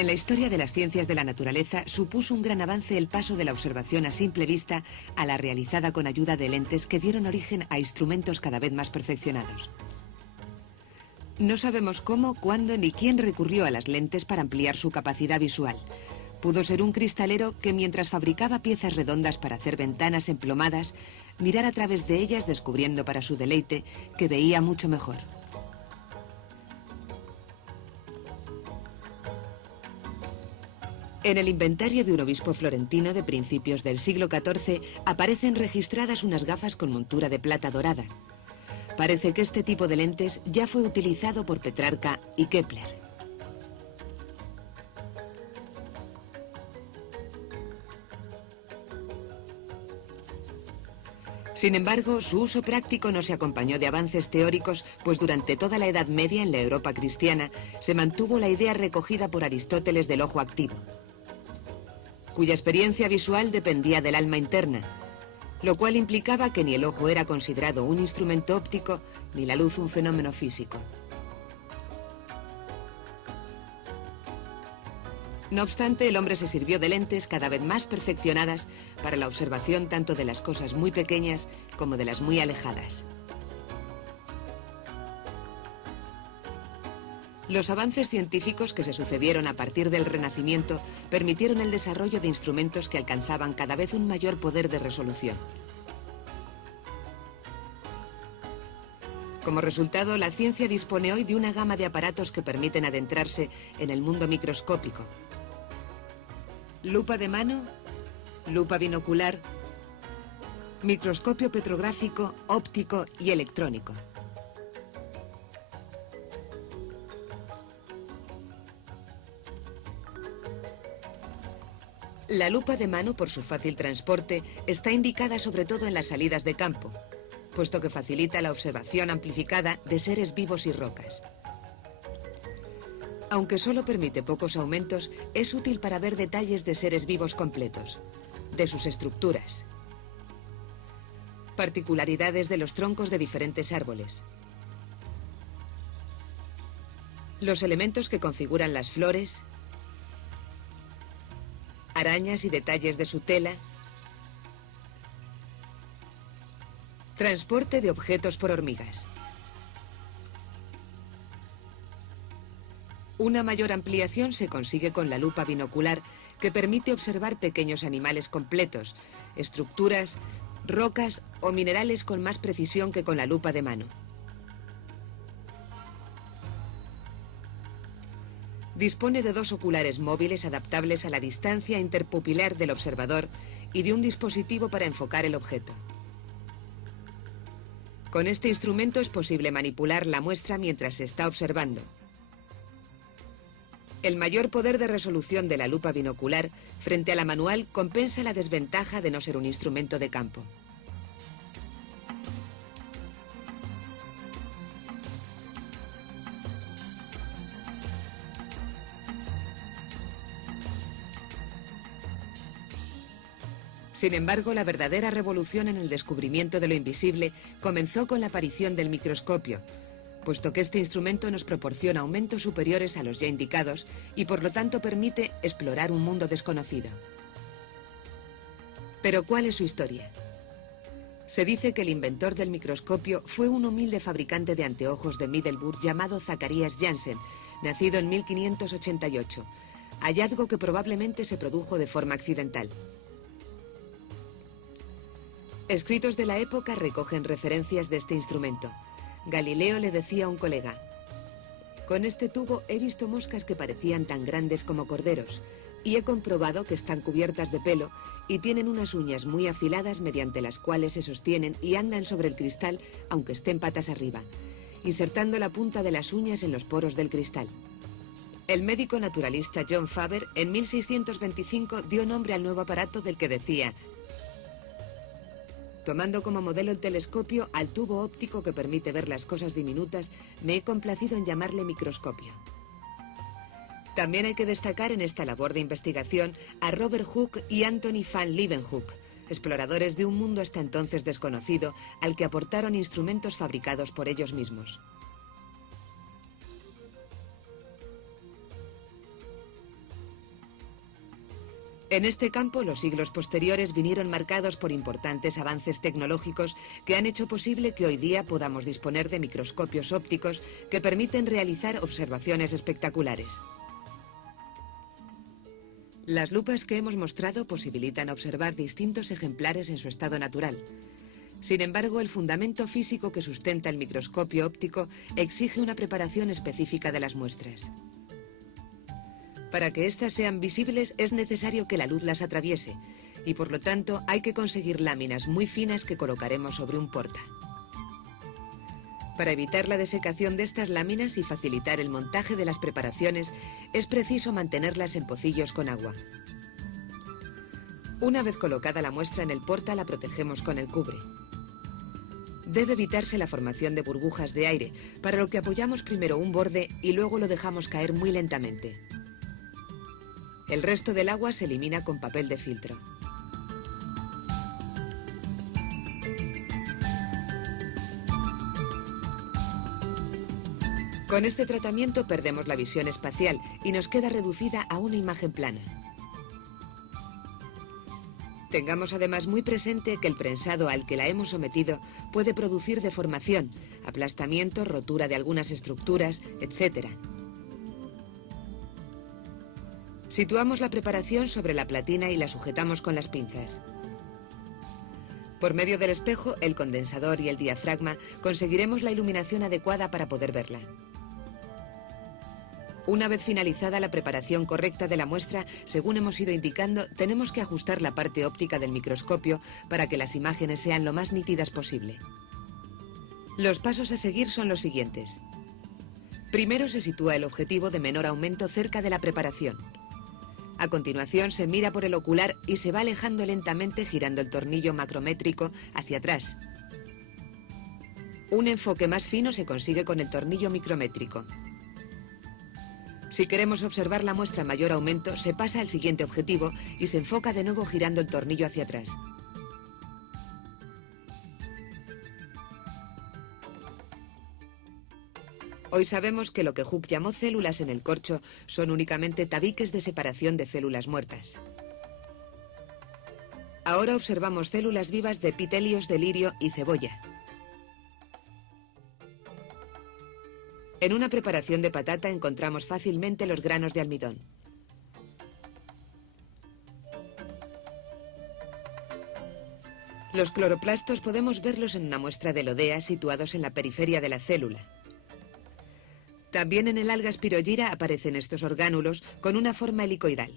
En la historia de las ciencias de la naturaleza supuso un gran avance el paso de la observación a simple vista a la realizada con ayuda de lentes que dieron origen a instrumentos cada vez más perfeccionados. No sabemos cómo, cuándo ni quién recurrió a las lentes para ampliar su capacidad visual. Pudo ser un cristalero que, mientras fabricaba piezas redondas para hacer ventanas emplomadas, mirara a través de ellas descubriendo para su deleite que veía mucho mejor. En el inventario de un obispo florentino de principios del siglo XIV aparecen registradas unas gafas con montura de plata dorada. Parece que este tipo de lentes ya fue utilizado por Petrarca y Kepler. Sin embargo, su uso práctico no se acompañó de avances teóricos, pues durante toda la Edad Media en la Europa cristiana se mantuvo la idea recogida por Aristóteles del ojo activo, cuya experiencia visual dependía del alma interna, lo cual implicaba que ni el ojo era considerado un instrumento óptico, ni la luz un fenómeno físico. No obstante, el hombre se sirvió de lentes cada vez más perfeccionadas para la observación tanto de las cosas muy pequeñas como de las muy alejadas. Los avances científicos que se sucedieron a partir del Renacimiento permitieron el desarrollo de instrumentos que alcanzaban cada vez un mayor poder de resolución. Como resultado, la ciencia dispone hoy de una gama de aparatos que permiten adentrarse en el mundo microscópico. Lupa de mano, lupa binocular, microscopio petrográfico, óptico y electrónico. La lupa de mano, por su fácil transporte, está indicada sobre todo en las salidas de campo, puesto que facilita la observación amplificada de seres vivos y rocas. Aunque solo permite pocos aumentos, es útil para ver detalles de seres vivos completos, de sus estructuras, particularidades de los troncos de diferentes árboles, los elementos que configuran las flores, arañas y detalles de su tela, transporte de objetos por hormigas. Una mayor ampliación se consigue con la lupa binocular, que permite observar pequeños animales completos, estructuras, rocas o minerales con más precisión que con la lupa de mano. Dispone de dos oculares móviles adaptables a la distancia interpupilar del observador y de un dispositivo para enfocar el objeto. Con este instrumento es posible manipular la muestra mientras se está observando. El mayor poder de resolución de la lupa binocular frente a la manual compensa la desventaja de no ser un instrumento de campo. Sin embargo, la verdadera revolución en el descubrimiento de lo invisible comenzó con la aparición del microscopio, puesto que este instrumento nos proporciona aumentos superiores a los ya indicados y por lo tanto permite explorar un mundo desconocido. Pero ¿cuál es su historia? Se dice que el inventor del microscopio fue un humilde fabricante de anteojos de Middelburg llamado Zacharias Janssen, nacido en 1588, hallazgo que probablemente se produjo de forma accidental. Escritos de la época recogen referencias de este instrumento. Galileo le decía a un colega: con este tubo he visto moscas que parecían tan grandes como corderos y he comprobado que están cubiertas de pelo y tienen unas uñas muy afiladas mediante las cuales se sostienen y andan sobre el cristal aunque estén patas arriba, insertando la punta de las uñas en los poros del cristal. El médico naturalista John Faber en 1625 dio nombre al nuevo aparato del que decía: tomando como modelo el telescopio al tubo óptico que permite ver las cosas diminutas, me he complacido en llamarle microscopio. También hay que destacar en esta labor de investigación a Robert Hooke y Anthony van Leeuwenhoek, exploradores de un mundo hasta entonces desconocido al que aportaron instrumentos fabricados por ellos mismos. En este campo, los siglos posteriores vinieron marcados por importantes avances tecnológicos que han hecho posible que hoy día podamos disponer de microscopios ópticos que permiten realizar observaciones espectaculares. Las lupas que hemos mostrado posibilitan observar distintos ejemplares en su estado natural. Sin embargo, el fundamento físico que sustenta el microscopio óptico exige una preparación específica de las muestras. Para que éstas sean visibles es necesario que la luz las atraviese y por lo tanto hay que conseguir láminas muy finas que colocaremos sobre un porta. Para evitar la desecación de estas láminas y facilitar el montaje de las preparaciones es preciso mantenerlas en pocillos con agua. Una vez colocada la muestra en el porta la protegemos con el cubre. Debe evitarse la formación de burbujas de aire, para lo que apoyamos primero un borde y luego lo dejamos caer muy lentamente. El resto del agua se elimina con papel de filtro. Con este tratamiento perdemos la visión espacial y nos queda reducida a una imagen plana. Tengamos además muy presente que el prensado al que la hemos sometido puede producir deformación, aplastamiento, rotura de algunas estructuras, etc. Situamos la preparación sobre la platina y la sujetamos con las pinzas. Por medio del espejo, el condensador y el diafragma conseguiremos la iluminación adecuada para poder verla. Una vez finalizada la preparación correcta de la muestra, según hemos ido indicando, tenemos que ajustar la parte óptica del microscopio para que las imágenes sean lo más nítidas posible. Los pasos a seguir son los siguientes. Primero se sitúa el objetivo de menor aumento cerca de la preparación. A continuación se mira por el ocular y se va alejando lentamente girando el tornillo macrométrico hacia atrás. Un enfoque más fino se consigue con el tornillo micrométrico. Si queremos observar la muestra en mayor aumento, se pasa al siguiente objetivo y se enfoca de nuevo girando el tornillo hacia atrás. Hoy sabemos que lo que Hooke llamó células en el corcho son únicamente tabiques de separación de células muertas. Ahora observamos células vivas de epitelios de lirio y cebolla. En una preparación de patata encontramos fácilmente los granos de almidón. Los cloroplastos podemos verlos en una muestra de lodea situados en la periferia de la célula. También en el alga Spirogyra aparecen estos orgánulos con una forma helicoidal.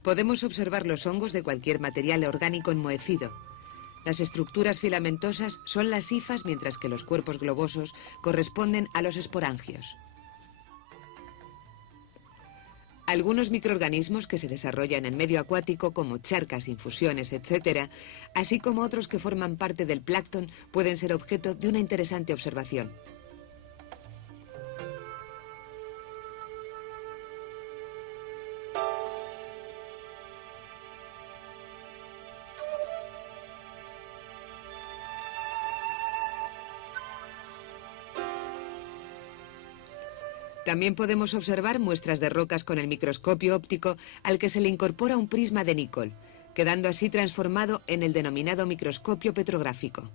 Podemos observar los hongos de cualquier material orgánico enmohecido. Las estructuras filamentosas son las hifas, mientras que los cuerpos globosos corresponden a los esporangios. Algunos microorganismos que se desarrollan en medio acuático, como charcas, infusiones, etc., así como otros que forman parte del plancton, pueden ser objeto de una interesante observación. También podemos observar muestras de rocas con el microscopio óptico al que se le incorpora un prisma de níquel, quedando así transformado en el denominado microscopio petrográfico.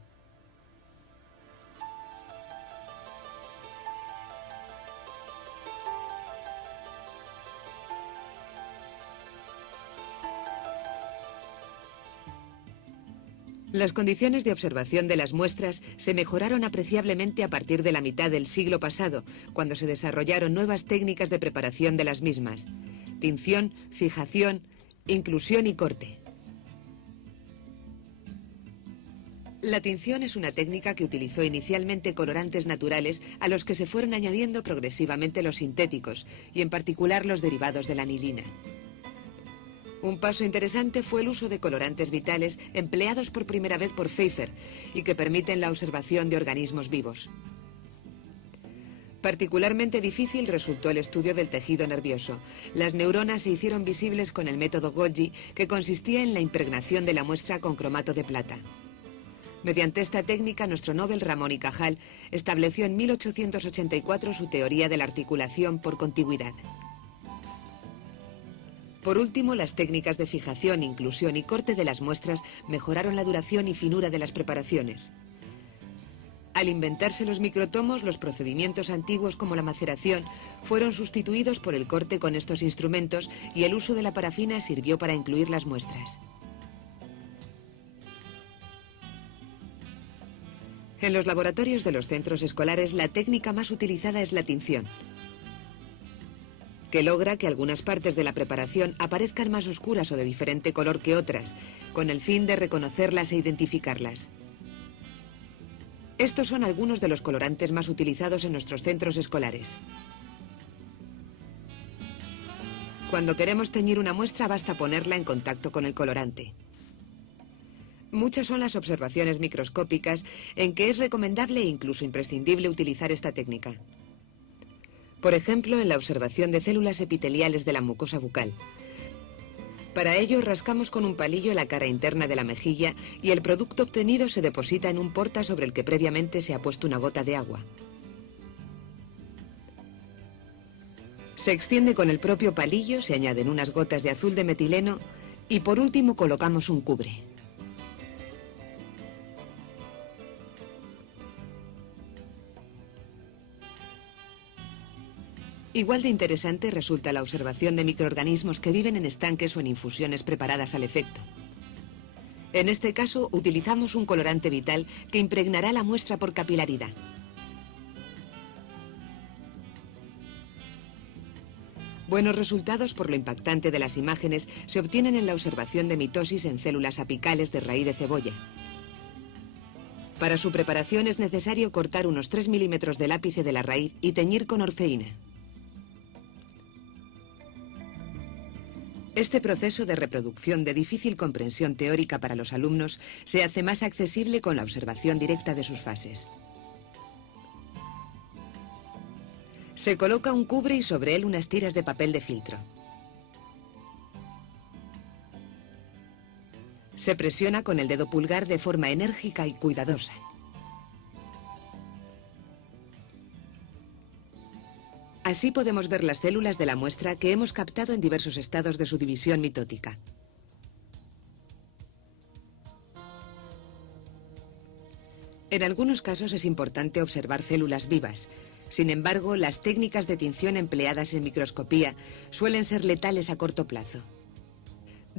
Las condiciones de observación de las muestras se mejoraron apreciablemente a partir de la mitad del siglo pasado, cuando se desarrollaron nuevas técnicas de preparación de las mismas: tinción, fijación, inclusión y corte. La tinción es una técnica que utilizó inicialmente colorantes naturales a los que se fueron añadiendo progresivamente los sintéticos, y en particular los derivados de la anilina. Un paso interesante fue el uso de colorantes vitales empleados por primera vez por Pfeiffer y que permiten la observación de organismos vivos. Particularmente difícil resultó el estudio del tejido nervioso. Las neuronas se hicieron visibles con el método Golgi, que consistía en la impregnación de la muestra con cromato de plata. Mediante esta técnica, nuestro Nobel Ramón y Cajal estableció en 1884 su teoría de la articulación por contigüidad. Por último, las técnicas de fijación, inclusión y corte de las muestras mejoraron la duración y finura de las preparaciones. Al inventarse los microtomos, los procedimientos antiguos como la maceración fueron sustituidos por el corte con estos instrumentos y el uso de la parafina sirvió para incluir las muestras. En los laboratorios de los centros escolares, la técnica más utilizada es la tinción, que logra que algunas partes de la preparación aparezcan más oscuras o de diferente color que otras, con el fin de reconocerlas e identificarlas. Estos son algunos de los colorantes más utilizados en nuestros centros escolares. Cuando queremos teñir una muestra, basta ponerla en contacto con el colorante. Muchas son las observaciones microscópicas en que es recomendable e incluso imprescindible utilizar esta técnica. Por ejemplo, en la observación de células epiteliales de la mucosa bucal. Para ello, rascamos con un palillo la cara interna de la mejilla y el producto obtenido se deposita en un porta sobre el que previamente se ha puesto una gota de agua. Se extiende con el propio palillo, se añaden unas gotas de azul de metileno y por último colocamos un cubre. Igual de interesante resulta la observación de microorganismos que viven en estanques o en infusiones preparadas al efecto. En este caso, utilizamos un colorante vital que impregnará la muestra por capilaridad. Buenos resultados por lo impactante de las imágenes se obtienen en la observación de mitosis en células apicales de raíz de cebolla. Para su preparación es necesario cortar unos 3 milímetros del ápice de la raíz y teñir con orceína. Este proceso de reproducción de difícil comprensión teórica para los alumnos se hace más accesible con la observación directa de sus fases. Se coloca un cubre y sobre él unas tiras de papel de filtro. Se presiona con el dedo pulgar de forma enérgica y cuidadosa. Así podemos ver las células de la muestra que hemos captado en diversos estados de su división mitótica. En algunos casos es importante observar células vivas. Sin embargo, las técnicas de tinción empleadas en microscopía suelen ser letales a corto plazo.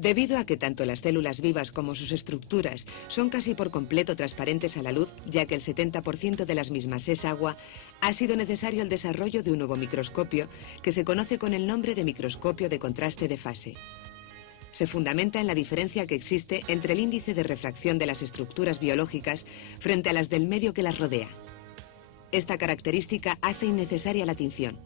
Debido a que tanto las células vivas como sus estructuras son casi por completo transparentes a la luz, ya que el 70% de las mismas es agua, ha sido necesario el desarrollo de un nuevo microscopio que se conoce con el nombre de microscopio de contraste de fase. Se fundamenta en la diferencia que existe entre el índice de refracción de las estructuras biológicas frente a las del medio que las rodea. Esta característica hace innecesaria la tinción.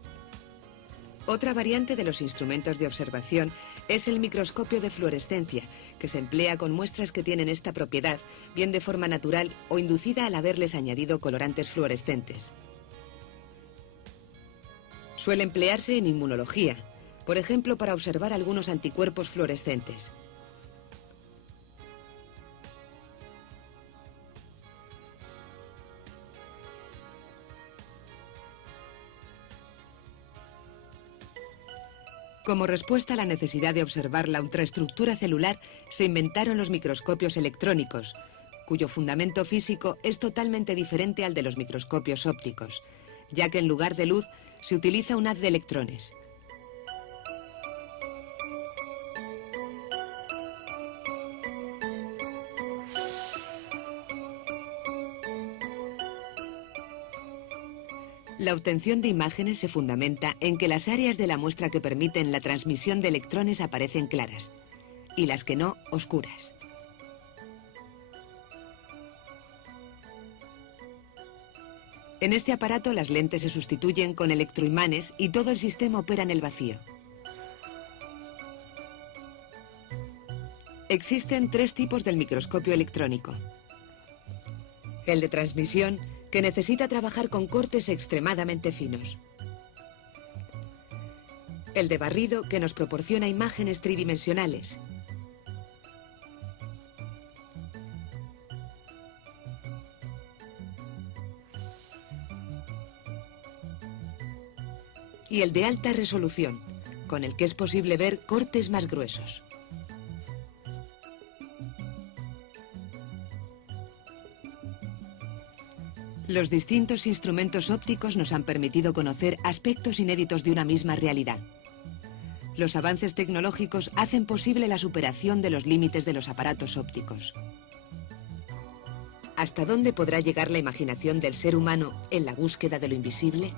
Otra variante de los instrumentos de observación es el microscopio de fluorescencia, que se emplea con muestras que tienen esta propiedad, bien de forma natural o inducida al haberles añadido colorantes fluorescentes. Suele emplearse en inmunología, por ejemplo para observar algunos anticuerpos fluorescentes. Como respuesta a la necesidad de observar la ultraestructura celular, se inventaron los microscopios electrónicos, cuyo fundamento físico es totalmente diferente al de los microscopios ópticos, ya que en lugar de luz se utiliza un haz de electrones. La obtención de imágenes se fundamenta en que las áreas de la muestra que permiten la transmisión de electrones aparecen claras y las que no, oscuras. En este aparato las lentes se sustituyen con electroimanes y todo el sistema opera en el vacío. Existen tres tipos del microscopio electrónico. El de transmisión, que necesita trabajar con cortes extremadamente finos. El de barrido, que nos proporciona imágenes tridimensionales. Y el de alta resolución, con el que es posible ver cortes más gruesos. Los distintos instrumentos ópticos nos han permitido conocer aspectos inéditos de una misma realidad. Los avances tecnológicos hacen posible la superación de los límites de los aparatos ópticos. ¿Hasta dónde podrá llegar la imaginación del ser humano en la búsqueda de lo invisible?